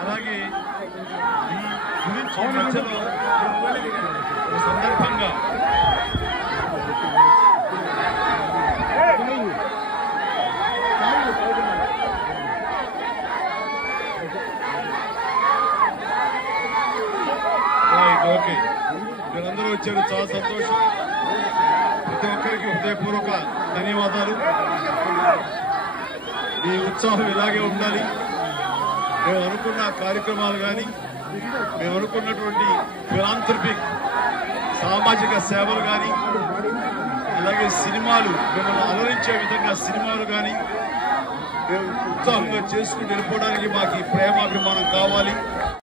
అలాగే ఈ గురించి మధ్యలో సందర్భంగా ఓకే మీరందరూ వచ్చారు, చాలా సంతోషం. ప్రతి ఒక్కరికి హృదయపూర్వక ధన్యవాదాలు. ఈ ఉత్సాహం ఇలాగే ఉండాలి. మేము అనుకున్న కార్యక్రమాలు కానీ మేము అనుకున్నటువంటి ఫిలాంథ్రపిక్ సామాజిక సేవలు కానీ అలాగే సినిమాలు మిమ్మల్ని అలరించే విధంగా సినిమాలు కానీ మేము ఉత్సాహంగా చేసుకుని వెళ్ళిపోవడానికి మాకు ఈ ప్రేమాభిమానం కావాలి.